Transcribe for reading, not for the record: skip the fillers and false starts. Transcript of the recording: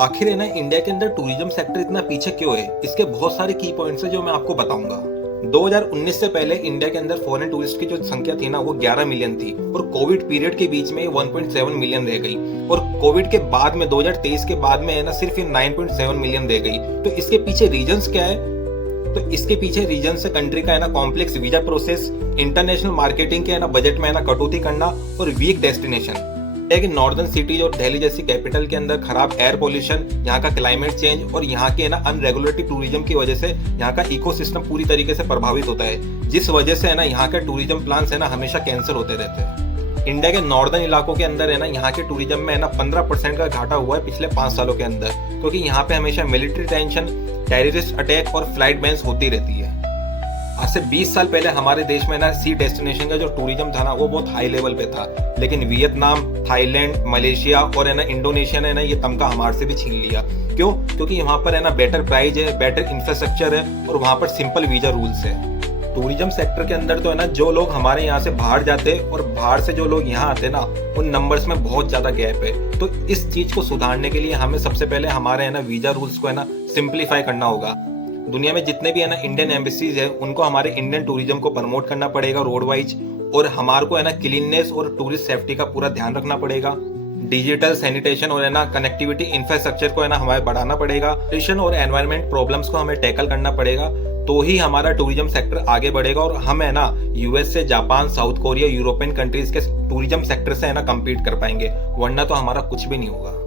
आखिर है ना इंडिया के अंदर टूरिज्म सेक्टर इतना पीछे क्यों है? इसके बहुत सारे की पॉइंट्स हैं जो मैं आपको बताऊंगा। 2019 से पहले इंडिया के अंदर फॉरेन टूरिस्ट की जो संख्या थी ना वो 11 मिलियन थी और कोविड पीरियड के बीच में 1.7 मिलियन रह गई और कोविड के बाद में 2023 के बाद में है ना सिर्फ ये 9.7 मिलियन रह गई। तो इसके पीछे रीजंस क्या है? तो इसके पीछे रीजन से कंट्री का है ना complex visa process, international marketing के है ना बजट में है ना कटौती करना और वीक डेस्टिनेशन। लेकिन नॉर्दर्न सिटीज और दिल्ली जैसी कैपिटल के अंदर खराब एयर पोल्यूशन, यहाँ का क्लाइमेट चेंज और यहाँ के ना अनरेगुलेटरी टूरिज्म की वजह से यहाँ का इकोसिस्टम पूरी तरीके से प्रभावित होता है, जिस वजह से है ना यहाँ के टूरिज्म प्लान्स है ना हमेशा कैंसिल होते रहते हैं। इंडिया के नॉर्दर्न इलाकों के अंदर है ना यहाँ के टूरिज्म में है ना 15% का घाटा हुआ है पिछले 5 सालों के अंदर, क्योंकि यहाँ पे हमेशा मिलिट्री टेंशन, टेररिस्ट अटैक और फ्लाइट बैन्स होती रहती है। आज से 20 साल पहले हमारे देश में ना सी डेस्टिनेशन का जो टूरिज्म था ना वो बहुत हाई लेवल पे था, लेकिन वियतनाम, थाईलैंड, मलेशिया और है ना इंडोनेशिया ने ना ये तमगा हमारे से भी छीन लिया। क्यों? क्योंकि वहाँ पर है ना बेटर प्राइस है, बेटर इंफ्रास्ट्रक्चर है और वहाँ पर सिंपल वीजा रूल्स है। टूरिज्म सेक्टर के अंदर तो है ना जो लोग हमारे यहाँ से बाहर जाते और बाहर से जो लोग यहाँ आते ना उन नंबर्स में बहुत ज्यादा गैप है। तो इस चीज को सुधारने के लिए हमें सबसे पहले हमारे है ना वीजा रूल्स को है ना सिंप्लीफाई करना होगा। दुनिया में जितने भी है ना इंडियन एम्बेसीज है उनको हमारे इंडियन टूरिज्म को प्रमोट करना पड़ेगा रोड वाइज, और हमारे को है ना क्लीननेस और टूरिस्ट सेफ्टी का पूरा ध्यान रखना पड़ेगा। डिजिटल सैनिटेशन और है ना कनेक्टिविटी इंफ्रास्ट्रक्चर को है ना हमें बढ़ाना पड़ेगा। पोल्यूशन और एनवायरमेंट प्रॉब्लम्स को हमें टैकल करना पड़ेगा, तो ही हमारा टूरिज्म सेक्टर आगे बढ़ेगा और हम है ना यूएस से, Japan, south Korea, European countries के टूरिज्म सेक्टर से है ना कम्पीट कर पाएंगे, वरना तो हमारा कुछ भी नहीं होगा।